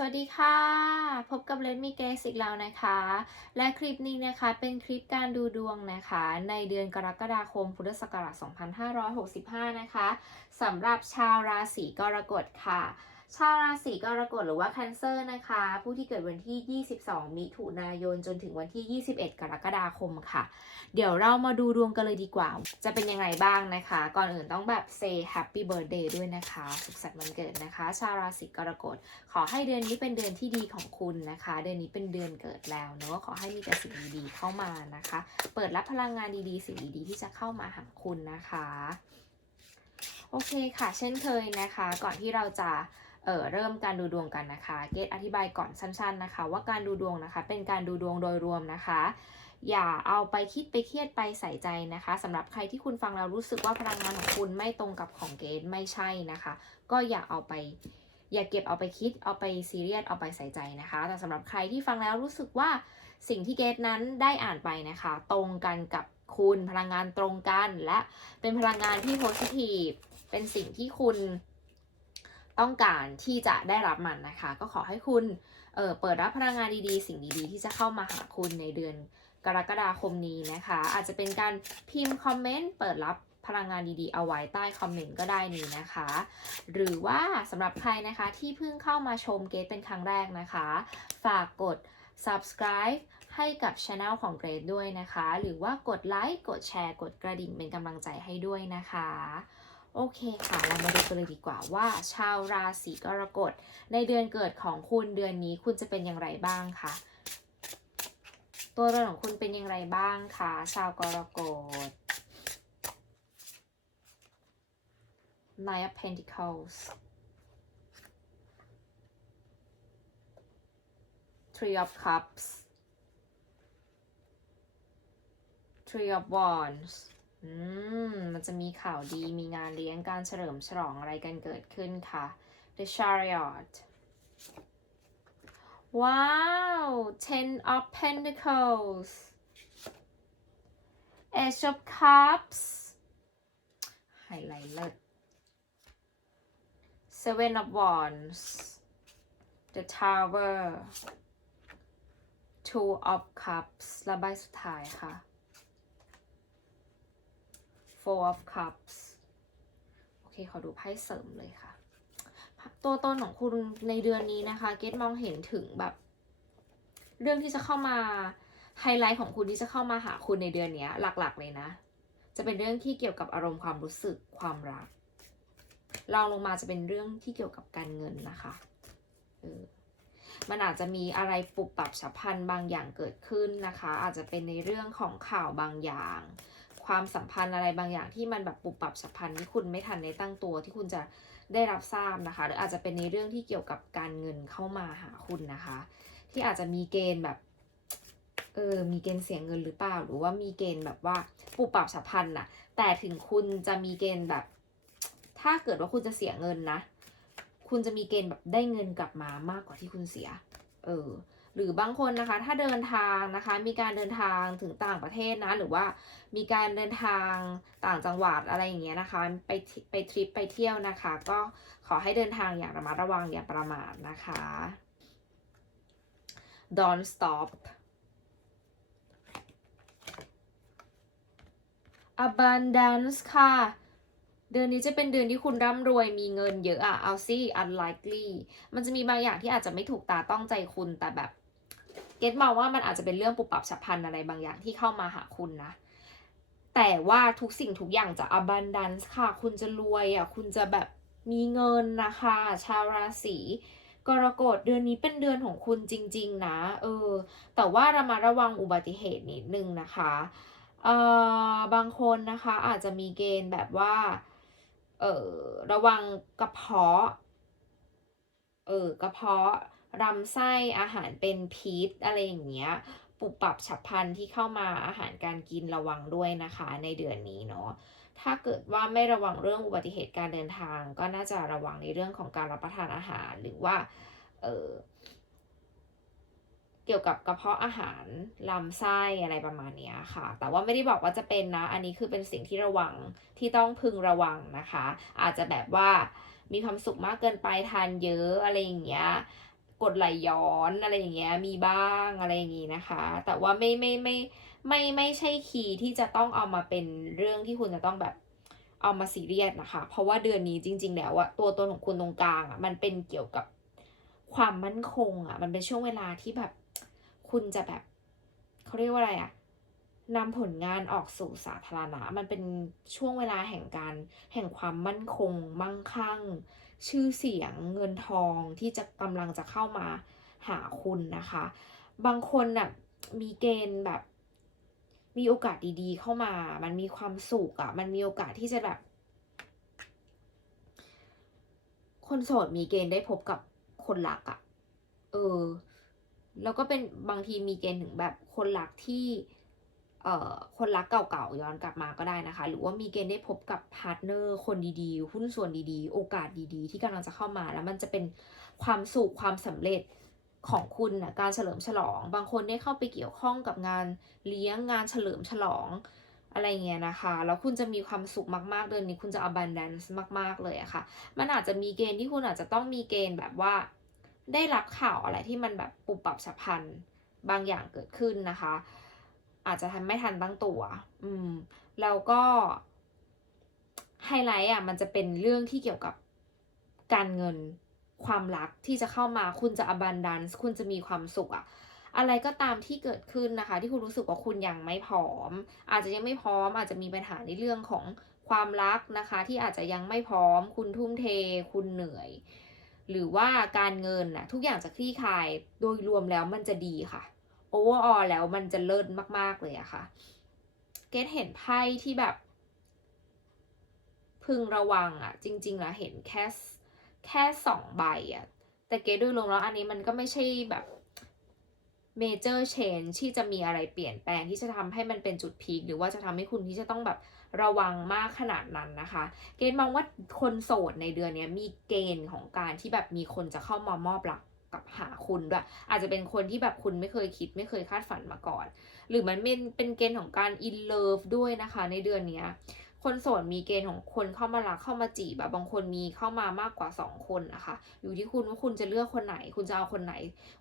สวัสดีค่ะ พบกับเลนมีเกสอีกแล้วนะคะ และคลิปนี้นะคะเป็นคลิปการดูดวงนะคะ ในเดือนกรกฎาคมพุทธศักราช2565 นะคะสำหรับชาวราศีกรกฎค่ะ ชาวราศีกรกฎหรือว่า Cancer นะคะ ผู้ที่เกิดวันที่ 22 มิถุนายนจนถึงวันที่ 21 กรกฎาคมค่ะ เดี๋ยวเรามาดูดวงกันเลยดีกว่า จะเป็นยังไงบ้างนะคะ ก่อนอื่นต้องแบบ say happy birthday ด้วยนะคะ สุขสันต์วันเกิดนะคะ ชาวราศีกรกฎขอให้เดือนนี้เป็นเดือนที่ดีของคุณนะคะ เดือนนี้เป็นเดือนเกิดแล้วเนอะขอให้มีแต่สิ่งดีๆเข้ามานะคะ เปิดรับพลังงานดีๆ สิ่งดีๆที่จะเข้ามาหาคุณนะคะ โอเคค่ะ เช่นเคยนะคะ ก่อนที่เราจะ เออเริ่มการดูดวงกันนะคะ เกตอธิบายก่อนสั้น ๆนะคะ ว่าการดูดวงนะคะ เป็นการดูดวงโดยรวมนะคะ อย่าเอาไปคิดไปเครียดไปใส่ใจนะคะสำหรับใครที่คุณฟังแล้วรู้สึกว่าพลังงานของคุณไม่ตรงกับของเกตไม่ใช่นะคะ ก็อย่าเอาไปอย่าเก็บเอาไปคิดเอาไปซีเรียสเอาไปใส่ใจนะคะ แต่สำหรับใครที่ฟังแล้วรู้สึกว่าสิ่งที่เกตนั้นได้อ่านไปนะคะ ตรงกันกับคุณพลังงานตรงกัน และเป็นพลังงานที่โพสิทีฟเป็นสิ่งที่คุณ ต้องการที่จะได้รับมันนะคะ ก็ขอให้คุณเออเปิดรับพลังงานดีๆ สิ่งดีๆ ที่จะเข้ามาหาคุณในเดือนกรกฎาคมนี้นะคะ อาจจะเป็นการพิมพ์คอมเมนต์เปิดรับพลังงานดีๆ เอาไว้ใต้คอมเมนต์ก็ได้นี้นะคะ หรือว่าสำหรับใครนะคะที่เพิ่งเข้ามาชมเกรดเป็นครั้งแรกนะคะ ฝากกด subscribe ให้กับช anel ของเกรดด้วยนะคะ หรือว่ากดไลค์ กดแชร์ กดกระดิ่งเป็นกำลังใจให้ด้วยนะคะ โอเคค่ะ เรามาดูกันเลยดีกว่าว่า ชาวราศีกรกฎในเดือนเกิดของคุณเดือนนี้คุณจะเป็นอย่างไรบ้างคะตัวตนของคุณเป็นอย่างไรบ้างคะชาวกรกฎ Nine of Pentacles Three of Cups Three of Wands อืม มันจะมีข่าวดี มีงานเลี้ยงการเฉลิมฉลองอะไรกันเกิดขึ้นค่ะ The Chariot ว้าว Ten of Pentacles Ace of Cups ไฮไลท์เลิศ Seven of Wands The Tower Two of Cups และใบสุดท้ายค่ะ Four of Cups โอเค ขอดูไพ่เสริมเลยค่ะ ตัวตนของคุณในเดือนนี้นะคะ เกตมองเห็นถึงแบบ เรื่องที่จะเข้ามาไฮไลท์ของคุณที่จะเข้ามาหาคุณในเดือนนี้หลักๆเลยนะ จะเป็นเรื่องที่เกี่ยวกับอารมณ์ความรู้สึกความรักรองลงมาจะเป็นเรื่องที่เกี่ยวกับการเงินนะคะเออมันอาจจะมีอะไรปุบปรับฉับพลันบางอย่างเกิดขึ้นนะคะ อาจจะเป็นในเรื่องของข่าวบางอย่าง ความสัมพันธ์อะไรบางอย่างที่มันแบบปุบปับฉับพลันที่คุณไม่ทันในตั้งตัวที่คุณจะได้รับทราบนะคะ หรืออาจจะเป็นในเรื่องที่เกี่ยวกับการเงินเข้ามาหาคุณนะคะ ที่อาจจะมีเกณฑ์แบบเออมีเกณฑ์เสียเงินหรือเปล่า หรือว่ามีเกณฑ์แบบว่าปุบปับฉับพลันน่ะ แต่ถึงคุณจะมีเกณฑ์แบบ ถ้าเกิดว่าคุณจะเสียเงินนะ คุณจะมีเกณฑ์แบบได้เงินกลับมามากกว่าที่คุณเสีย เออ หรือบางคนนะคะ ถ้าเดินทางนะคะ มีการเดินทางถึงต่างประเทศนะ หรือว่ามีการเดินทางต่างจังหวัดอะไรอย่างเงี้ยนะคะ ไปไปทริปไปเที่ยวนะคะ ก็ขอให้เดินทางอย่างระมัดระวังอย่าประมาทนะคะ don't stop abundance ค่ะ เดือนนี้จะเป็นเดือนที่คุณร่ำรวยมีเงินเยอะอะเอาซิ unlikely มันจะมีบางอย่างที่อาจจะไม่ถูกตาต้องใจคุณแต่แบบ เก็ตมองว่ามันอาจจะเป็นเรื่องปุบปับฉับพลันอะไรบางอย่างที่เข้ามาหาคุณนะ แต่ว่าทุกสิ่งทุกอย่างจะ abundance ค่ะ คุณจะรวยอะ คุณจะแบบมีเงินนะคะ ชาวราศีกรกฎเดือนนี้เป็นเดือนของคุณจริง ๆ นะ เออ แต่ว่าระมัดระวังอุบัติเหตุนิดนึงนะคะ เอ่อ บางคนนะคะอาจจะมีเกณฑ์แบบว่า เออระวังกระเพาะ เออกระเพาะ ลำไส้อาหารเป็นพิษอะไรอย่างเงี้ยปุบปรับฉับพลันที่เข้ามาอาหารการกินระวังด้วยนะคะ ในเดือนนี้เนาะถ้าเกิดว่าไม่ระวังเรื่องอุบัติเหตุการเดินทาง ก็น่าจะระวังในเรื่องของการรับประทานอาหารหรือว่าเออเกี่ยวกับกระเพาะอาหารลำไส้อะไรประมาณนี้ค่ะ แต่ว่าไม่ได้บอกว่าจะเป็นนะ อันนี้คือเป็นสิ่งที่ระวังที่ต้องพึงระวังนะคะ อาจจะแบบว่ามีความสุขมากเกินไปทานเยอะอะไรอย่างเงี้ย กดไหลย้อนอะไรอย่างเงี้ยมีบ้างอะไรอย่างงี้นะคะ แต่ว่าไม่ไม่ไม่ไม่ไม่ใช่คีย์ที่จะต้องเอามาเป็นเรื่องที่คุณจะต้องแบบเอามาซีเรียสนะคะ เพราะว่าเดือนนี้จริง ๆ แล้วอะตัวตนของคุณตรงกลางอะมันเป็นเกี่ยวกับความมั่นคงอะมันเป็นช่วงเวลาที่แบบคุณจะแบบเขาเรียกว่าอะไรอะนำผลงานออกสู่สาธารณะ มันเป็นช่วงเวลาแห่งการแห่งความมั่นคง มั่งคั่ง ชื่อเสียงเงินทองที่จะกำลังจะเข้ามาหาคุณนะคะ บางคนน่ะมีเกณฑ์แบบ มีโอกาสดีๆ เข้ามา มันมีความสุขอะ่ะ มันมีโอกาสที่จะแบบ คนโสดมีเกณฑ์ได้พบกับคนรักอะ่ะ เออ แล้วก็เป็นบางทีมีเกณฑ์ถึงแบบคนรักที่ คนรักเก่าๆย้อนกลับมาก็ได้นะคะ หรือว่ามีเกณฑ์ได้พบกับพาร์ทเนอร์คนดีๆ หุ้นส่วนดีๆ โอกาสดีๆ ที่กำลังจะเข้ามา แล้วมันจะเป็นความสุขความสำเร็จของคุณนะการเฉลิมฉลอง บางคนได้เข้าไปเกี่ยวข้องกับงานเลี้ยงงานเฉลิมฉลองอะไรเงี้ยนะคะ แล้วคุณจะมีความสุขมากๆ เดือนนี้คุณจะ abundance มาก ๆ เลยอะค่ะ มันอาจจะมีเกณฑ์ที่คุณอาจจะต้องมีเกณฑ์แบบว่า ได้รับข่าวอะไรที่มันแบบปุบปับฉับพลันบางอย่างเกิดขึ้นนะคะ อาจจะทำไม่ทันตั้งตัว อืม แล้วก็ไฮไลท์อะมันจะเป็นเรื่องที่เกี่ยวกับการเงินความรักที่จะเข้ามาคุณจะ abundance คุณจะมีความสุขอะอะไรก็ตามที่เกิดขึ้นนะคะ ที่คุณรู้สึกว่าคุณยังไม่พร้อม อาจจะยังไม่พร้อม อาจจะมีปัญหาในเรื่องของความรักนะคะ ที่อาจจะยังไม่พร้อม คุณทุ่มเท คุณเหนื่อย หรือว่าการเงินน่ะทุกอย่างจะคลี่คลายโดยรวมแล้วมันจะดีค่ะ โอเวอร์ออแล้วมันจะเลิศมาก ๆ เลยอะค่ะ เกตเห็นไพ่ที่แบบ พึงระวังอะจริงๆแล้วเห็นแค่แค่สองใบอะแต่เกตดยรวมแล้วอันนี้มันก็ไม่ใช่แบบเมเจอร์เชนที่จะมีอะไรเปลี่ยนแปลงที่จะทำให้มันเป็นจุดพีคหรือว่าจะทำให้คุณที่จะต้องแบบระวังมากขนาดนั้นนะคะ เกณฑ์มองว่าคนโสดในเดือนนี้มีเกณฑ์ของการที่แบบมีคนจะเข้ามามอบรัก กับหาคุณด้วย อาจจะเป็นคนที่แบบคุณไม่เคยคิด ไม่เคยคาดฝันมาก่อน หรือมันเป็นเป็นเกณฑ์ของการอินเลิฟด้วยนะคะ ในเดือนนี้คนโสดมีเกณฑ์ของคนเข้ามารักเข้ามาจีบแบบบางคนมีเข้ามามากกว่าสองคนนะคะ อยู่ที่คุณว่าคุณจะเลือกคนไหน คุณจะเอาคนไหน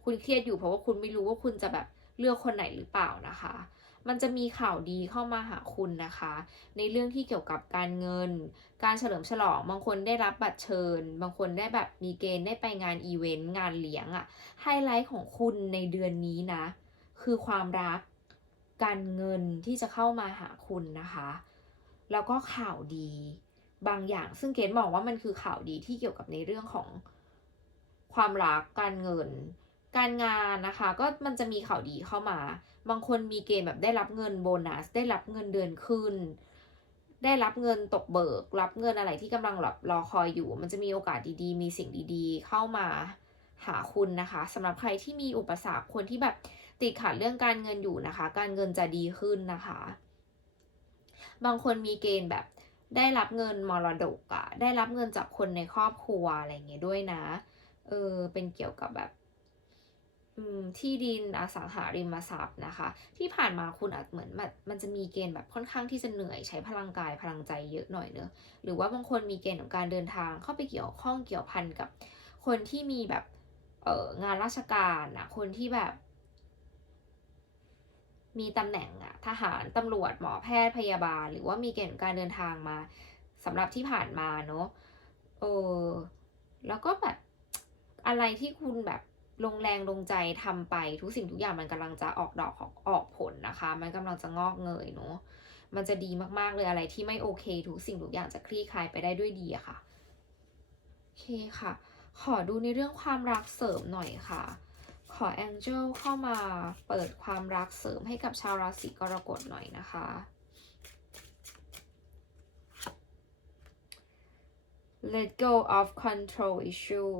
คุณเครียดอยู่เพราะว่าคุณไม่รู้ว่าคุณจะแบบเลือกคนไหนหรือเปล่านะคะ มันจะมีข่าวดีเข้ามาหาคุณนะคะ ในเรื่องที่เกี่ยวกับการเงิน การเฉลิมฉลอง บางคนได้รับบัตรเชิญ บางคนได้แบบมีเกณฑ์ได้ไปงานอีเวนต์งานเลี้ยงอะไฮไลท์ของคุณในเดือนนี้นะ คือความรัก การเงินที่จะเข้ามาหาคุณนะคะ แล้วก็ข่าวดี บางอย่างซึ่งเกณฑ์มองว่ามันคือข่าวดีที่เกี่ยวกับในเรื่องของความรักการเงิน การงานนะคะก็มันจะมีข่าวดีเข้ามา บางคนมีเกณฑ์แบบได้รับเงินโบนัส ได้รับเงินเดือนขึ้น ได้รับเงินตกเบิก รับเงินอะไรที่กำลังแบบรอคอยอยู่ มันจะมีโอกาสดีๆ มีสิ่งดีๆ เข้ามาหาคุณนะคะสำหรับใครที่มีอุปสรรคคนที่แบบติดขัดเรื่องการเงินอยู่นะคะ การเงินจะดีขึ้นนะคะ บางคนมีเกณฑ์แบบได้รับเงินมรดกอะได้รับเงินจากคนในครอบครัวอะไรเงี้ยด้วยนะ เออ เป็นเกี่ยวกับแบบ ที่ดินอสังหาริมทรัพย์นะคะ ที่ผ่านมาคุณอาจเหมือนแบบมันจะมีเกณฑ์แบบค่อนข้างที่จะเหนื่อยใช้พลังกายพลังใจเยอะหน่อยเนอะหรือว่าบางคนมีเกณฑ์ของการเดินทางเข้าไปเกี่ยวข้องเกี่ยวพันกับ คนที่มีแบบเอองานราชการอะคนที่แบบ มีตำแหน่งอะทหารตำรวจหมอแพทย์พยาบาล หรือว่ามีเกณฑ์ของการเดินทางมาสำหรับที่ผ่านมาเนอะเออแล้วก็แบบอะไรที่คุณแบบ ลงแรงลงใจทำไปทุกสิ่งทุกอย่างมันกำลังจะออกดอกออกผลนะคะ มันกำลังจะงอกเงยเนาะมันจะดีมากๆเลยอะไรที่ไม่โอเค ทุกสิ่งทุกอย่างจะคลี่คลายไปได้ด้วยดีอะค่ะโอเคค่ะ ขอดูในเรื่องความรักเสริมหน่อยค่ะ ขอแองเจิลเข้ามาเปิดความรักเสริมให้กับชาวราศีกรกฎหน่อยนะคะ Let go of control issue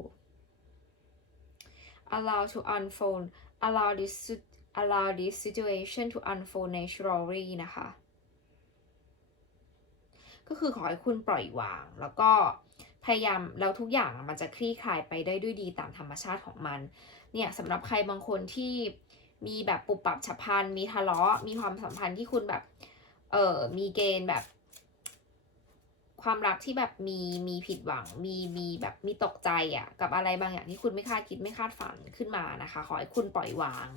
allow to unfold allow this sit- allow this situation to unfold naturally นะคะ ก็คือขอให้คุณปล่อยวาง แล้วก็พยายามแล้วทุกอย่างมันจะคลี่คลายไปได้ด้วยดีตามธรรมชาติของมัน เนี่ยสำหรับใครบางคนที่มีแบบปุบปับฉับพลัน มีทะเลาะ มีความสัมพันธ์ที่คุณแบบ เออมีเกณฑ์แบบ ความรักที่แบบมีมีผิดหวัง มีมีแบบมีตกใจอะ่ะ กับอะไรบางอย่างที่คุณไม่คาดคิดไม่คาดฝันขึ้นมานะคะ ขอให้คุณปล่อยวาง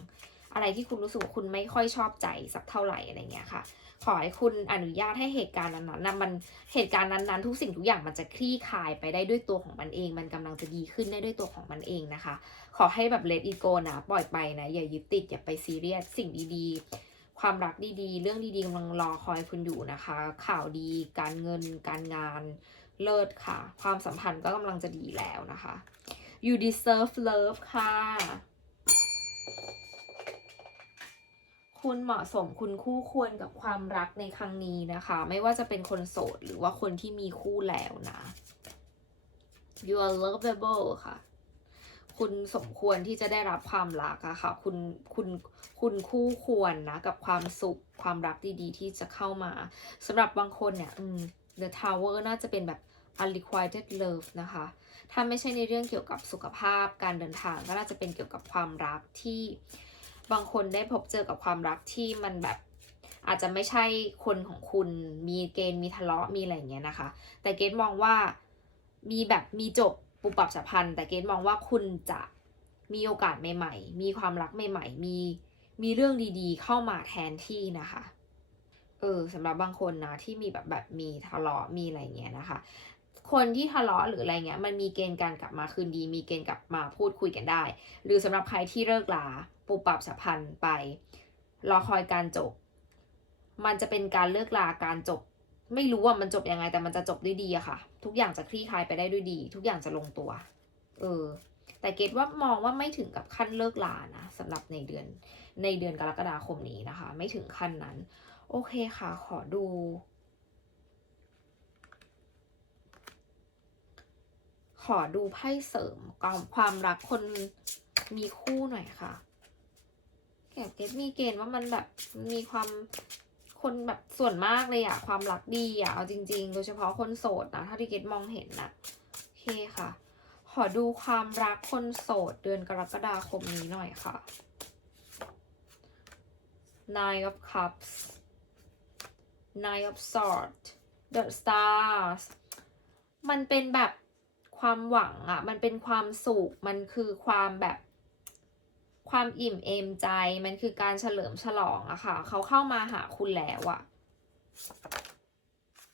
อะไรที่คุณรู้สึกว่าคุณไม่ค่อยชอบใจสักเท่าไหร่อะไรเงี้ยค่ะ ขอให้คุณอนุญาตให้เหตุการณ์นั้นๆนะมันเหตุการณ์นั้นๆ ทุกสิ่งทุกอย่างมันจะคลี่คลายไปได้ด้วยตัวของมันเอง มันกำลังจะดีขึ้นได้ด้วยตัวของมันเองนะคะ ขอให้แบบ let it go นะปล่อยไปนะอย่ายึดติดอย่าไปซีเรียสสิ่งดีๆ ความรักดีๆ เรื่องดีๆกำลังรอคอยคุณอยู่นะคะ ข่าวดี การเงิน การงาน เลิศค่ะ ความสัมพันธ์ก็กำลังจะดีแล้วนะคะ you deserve love ค่ะ คุณเหมาะสมคุณคู่ควรกับความรักในครั้งนี้นะคะ ไม่ว่าจะเป็นคนโสดหรือว่าคนที่มีคู่แล้วนะ you are lovable ค่ะ คุณสมควรที่จะได้รับความรักอะค่ะ คุณ คุณ คุณคู่ควรนะ กับความสุข ความรักดีๆ ที่จะเข้ามา สำหรับบางคนเนี่ยอืม The Tower น่าจะเป็นแบบ unrequited love นะคะ ถ้าไม่ใช่ในเรื่องเกี่ยวกับสุขภาพ การเดินทางก็น่าจะเป็นเกี่ยวกับความรักที่บางคนได้พบเจอกับความรักที่มันแบบอาจจะไม่ใช่คนของคุณ มีเกณฑ์มีทะเลาะ มีอะไรอย่างเงี้ยนะคะ แต่เกณฑ์มองว่ามีแบบมีจบ ปุบปับฉับพลันแต่เกณฑ์มองว่าคุณจะมีโอกาสใหม่ ๆ มีความรักใหม่ ๆ มีมีเรื่องดีๆ เข้ามาแทนที่นะคะ เออสำหรับบางคนนะที่มีแบบแบบมีทะเลาะมีอะไรเงี้ยนะคะ คนที่ทะเลาะหรืออะไรเงี้ยมันมีเกณฑ์การกลับมาคืนดี มีเกณฑ์กลับมาพูดคุยกันได้ หรือสำหรับใครที่เลิกลาปุบปับฉับพลันไป รอคอยการจบ มันจะเป็นการเลิกลาการจบ ไม่รู้ว่ามันจบยังไงแต่มันจะจบด้วยดีอะค่ะ ทุกอย่างจะคลี่คลายไปได้ด้วยดี ทุกอย่างจะลงตัว เออ แต่เกตว่ามองว่าไม่ถึงกับขั้นเลิกลานะสำหรับในเดือนในเดือนกรกฎาคมนี้นะคะ ไม่ถึงขั้นนั้น โอเคค่ะ ขอดู ขอดูไพ่เสริมความความรักคนมีคู่หน่อยค่ะแกเกตมีเกณฑ์ว่ามันแบบมีความ คนแบบส่วนมากเลยอะความรักดีอะเอาจริง ๆ โดยเฉพาะคนโสดนะถ้าที่เกตมองเห็นนะโอเคค่ะ ขอดูความรักคนโสดเดือนกรกฎาคมนี้หน่อยค่ะ Nine of Cups Nine of Swords The Stars มันเป็นแบบความหวังอะมันเป็นความสุข มันคือความแบบ ความอิ่มเอมใจมันคือการเฉลิมฉลองอะค่ะ เขาเข้ามาหาคุณแล้วอะ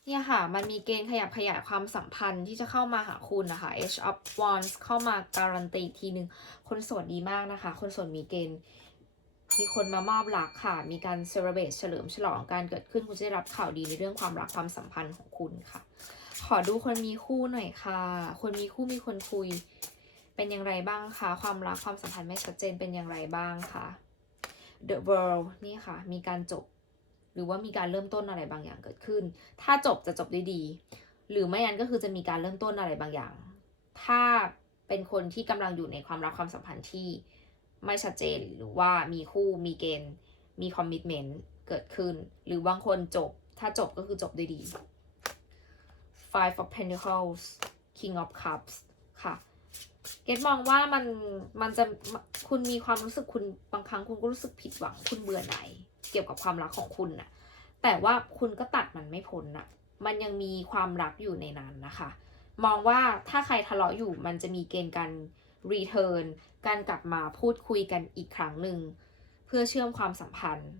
เนี่ยค่ะ มันมีเกณฑ์ขยับขยายความสัมพันธ์ที่จะเข้ามาหาคุณนะคะ H of Wands เข้ามาการันตีทีหนึ่งคนโสดดีมากนะคะ คนโสดมีเกณฑ์มีคนมามอบรักค่ะ มีการเซเลบตเฉลิมฉลองการเกิดขึ้นคุณจะได้รับข่าวดีในเรื่องความรักความสัมพันธ์ของคุณค่ะ ขอดูคนมีคู่หน่อยค่ะ คนมีคู่มีคนคุย เป็นอย่างไรบ้างคะความรักความสัมพันธ์ไม่ชัดเจนเป็นอย่างไรบ้างคะ The World นี่ค่ะ มีการจบ หรือว่ามีการเริ่มต้นอะไรบางอย่างเกิดขึ้น ถ้าจบจะจบด้ดี หรือไม่งั้นก็คือจะมีการเริ่มต้นอะไรบางอย่าง ถ้าเป็นคนที่กำลังอยู่ในความรักความสัมพันธ์ที่ไม่ชัดเจนหรือว่ามีคู่มีเกณฑ์ มีคอมมิชเมนต์เกิดขึ้น หรือบางคนจบ ถ้าจบก็คือจบด้ดี Five of Pentacles King of Cups ค่ะ เกดมองว่ามันมันจะคุณมีความรู้สึกคุณบางครั้งคุณก็รู้สึกผิดหวัง คุณเบื่อหน่ายเกี่ยวกับความรักของคุณน่ะ แต่ว่าคุณก็ตัดมันไม่พ้นน่ะ มันยังมีความรักอยู่ในนั้นนะคะ มองว่าถ้าใครทะเลาะอยู่มันจะมีเกณฑ์การรีเทิร์นการกลับมาพูดคุยกันอีกครั้งหนึ่งเพื่อเชื่อมความสัมพันธ์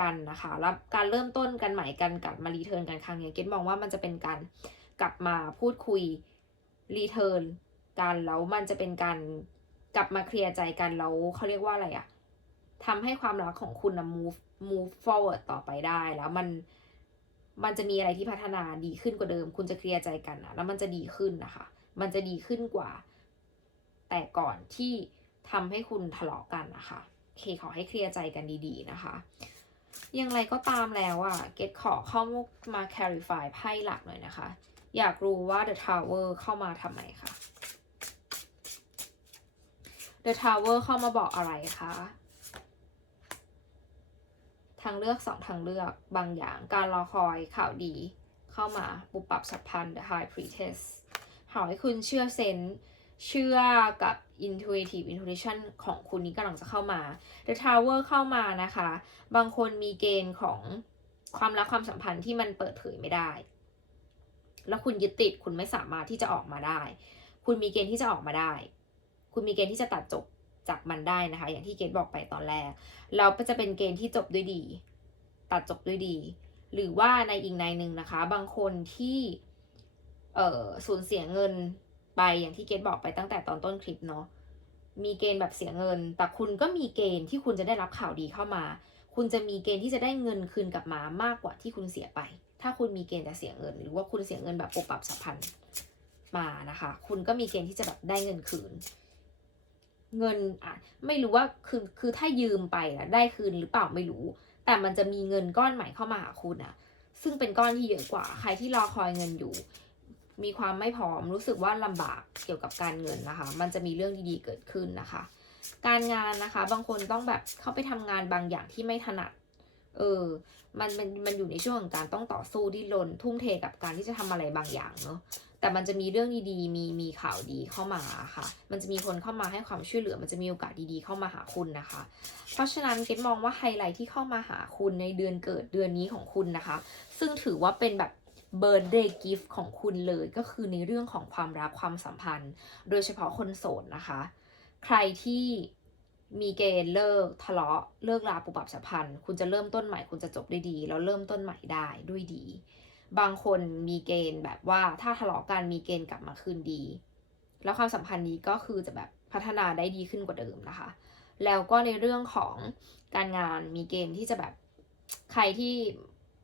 กันนะคะแล้วการเริ่มต้นกันใหม่กันกลับมารีเทิร์นกันครั้งนี้เกดมองว่ามันจะเป็นการกลับมาพูดคุยรีเทิร์น กันแล้วมันจะเป็นการกลับมาเคลียร์ใจกันแล้วเขาเรียกว่าอะไรอะทำให้ความรักของคุณนะ move move forward ต่อไปได้แล้วมันมันจะมีอะไรที่พัฒนาดีขึ้นกว่าเดิม คุณจะเคลียร์ใจกันนะแล้วมันจะดีขึ้นนะคะ มันจะดีขึ้นกว่า แต่ก่อนที่ทำให้คุณทะเลาะกันนะคะโอเคขอให้เคลียร์ใจกันดีๆนะคะ อย่างไรก็ตามแล้วอะเกตขอเข้ามา clarify ไพ่หลักหน่อยนะคะ อยากรู้ว่า The Tower เข้ามาทำไมคะ The Tower เข้ามาบอกอะไรคะทางเลือกสองทางเลือกบางอย่างการรอคอยข่าวดี เข้ามาปุบปรับฉับพลัน The High Priestess ขอให้คุณเชื่อเซนเชื่อกับ intuitive intuition ของคุณนี้กำลังจะเข้ามา The Tower เข้ามานะคะ บางคนมีเกณฑ์ของความรักความสัมพันธ์ที่มันเปิดเผยไม่ได้ แล้วคุณยึดติดคุณไม่สามารถที่จะออกมาได้ คุณมีเกณฑ์ที่จะออกมาได้ คุณมีเกณฑ์ที่จะตัดจบจากมันได้นะคะ อย่างที่เกณฑ์บอกไปตอนแรกแล้วก็จะเป็นเกณฑ์ที่จบด้วยดี ตัดจบด้วยดี หรือว่าในอีกในหนึ่งนะคะ บางคนที่เอ่อสูญเสียเงินไปอย่างที่เกณฑ์บอกไปตั้งแต่ตอนต้นคลิปเนาะมีเกณฑ์แบบเสียเงิน แต่คุณก็มีเกณฑ์ที่คุณจะได้รับข่าวดีเข้ามา คุณจะมีเกณฑ์ที่จะได้เงินคืนกลับมามากกว่าที่คุณเสียไป ถ้าคุณมีเกณฑ์จะเสียเงิน หรือว่าคุณเสียเงินแบบปรับปรับฉับพลันมานะคะ คุณก็มีเกณฑ์ที่จะแบบได้เงินคืน เงินอะไม่รู้ว่าคือคือถ้ายืมไปอะได้คืนหรือเปล่าไม่รู้ แต่มันจะมีเงินก้อนใหม่เข้ามาหาคุณอะซึ่งเป็นก้อนที่เยอะกว่า ใครที่รอคอยเงินอยู่ มีความไม่พร้อมรู้สึกว่าลำบากเกี่ยวกับการเงินนะคะ มันจะมีเรื่องดีๆเกิดขึ้นนะคะ การงานนะคะ บางคนต้องแบบเข้าไปทำงานบางอย่างที่ไม่ถนัดเออ มันมันมันอยู่ในช่วงของการต้องต่อสู้ดิ้นรนทุ่มเทกับการที่จะทำอะไรบางอย่างเนาะ แต่มันจะมีเรื่องดีๆ มีมีข่าวดีเข้ามาค่ะ มันจะมีคนเข้ามาให้ความช่วยเหลือ มันจะมีโอกาสดีๆ เข้ามาหาคุณนะคะ เพราะฉะนั้นเกดมองว่าไฮไลท์ที่เข้ามาหาคุณในเดือนเกิดเดือนนี้ของคุณนะคะ ซึ่งถือว่าเป็นแบบเบิร์ d เดย์กิฟต์ของคุณเลยก็คือในเรื่องของความรักความสัมพันธ์ โดยเฉพาะคนโสดนะคะ ใครที่มีเกณฑ์เลิกทะเลาะเลิกลาปุบปับฉับพลันคุณจะเริ่มต้นใหม่ คุณจะจบได้ดี แล้วเริ่มต้นใหม่ได้ด้วยดี บางคนมีเกณฑ์แบบว่าถ้าทะเลาะกันมีเกณฑ์กลับมาคืนดี แล้วความสัมพันธ์นี้ก็คือจะแบบพัฒนาได้ดีขึ้นกว่าเดิมนะคะ แล้วก็ในเรื่องของการงานมีเกณฑ์ที่จะแบบใครที่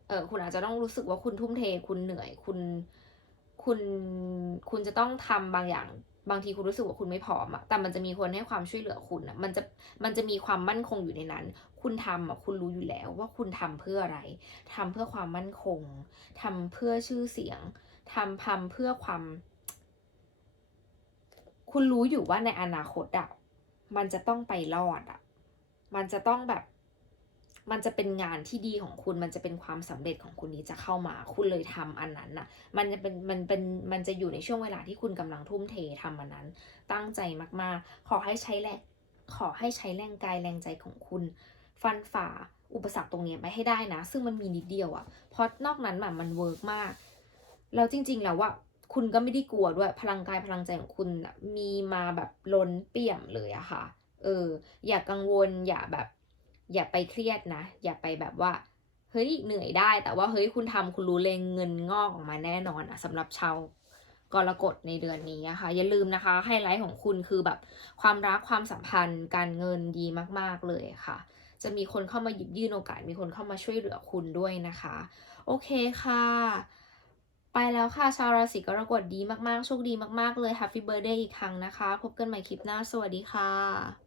เออคุณอาจจะต้องรู้สึกว่าคุณทุ่มเทคุณเหนื่อยคุณคุณคุณจะต้องทำบางอย่าง บางทีคุณรู้สึกว่าคุณไม่พร้อมอะแต่มันจะมีคนให้ความช่วยเหลือคุณอะมันจะ มันจะมีความมั่นคงอยู่ในนั้น คุณทำอะคุณรู้อยู่แล้วว่าคุณทำเพื่ออะไรทำเพื่อความมั่นคงทำเพื่อชื่อเสียงทำทำเพื่อความ คุณรู้อยู่ว่าในอนาคตอะมันจะต้องไปรอดอะมันจะต้องแบบ มันจะเป็นงานที่ดีของคุณ มันจะเป็นความสำเร็จของคุณนี้จะเข้ามา คุณเลยทำอันนั้นน่ะ มันจะเป็น มันเป็น มันจะอยู่ในช่วงเวลาที่คุณกำลังทุ่มเททำอันนั้น ตั้งใจมากๆ ขอให้ใช้แรง ขอให้ใช้แรงกายแรงใจของคุณ ฟันฝ่าอุปสรรคตรงนี้ไปให้ได้นะ ซึ่งมันมีนิดเดียวอะเพราะนอกนั้นแบบมันเวิร์กมาก แล้วจริง ๆ แล้วว่าคุณก็ไม่ได้กลัวด้วย พลังกายพลังใจของคุณมีมาแบบล้นเปี่ยมเลยอะค่ะ เออ อย่ากังวล อย่าแบบ อย่าไปเครียดนะ อย่าไปแบบว่า เฮ้ยเหนื่อยได้ แต่ว่าเฮ้ยคุณทำคุณรู้เลยเงินงอกออกมาแน่นอนอะสำหรับชาวกรกฎในเดือนนี้อะค่ะอย่าลืมนะคะไฮไลท์ของคุณคือแบบความรักความสัมพันธ์ การเงินดีมาก ๆ เลยค่ะ จะมีคนเข้ามาหยิบยื่นโอกาส มีคนเข้ามาช่วยเหลือคุณด้วยนะคะ โอเคค่ะ ไปแล้วค่ะ ชาวราศีกรกฎดีมากๆ โชคดีมากๆเลย Happy Birthday อีกครั้งนะคะ พบกันใหม่คลิปหน้า สวัสดีค่ะ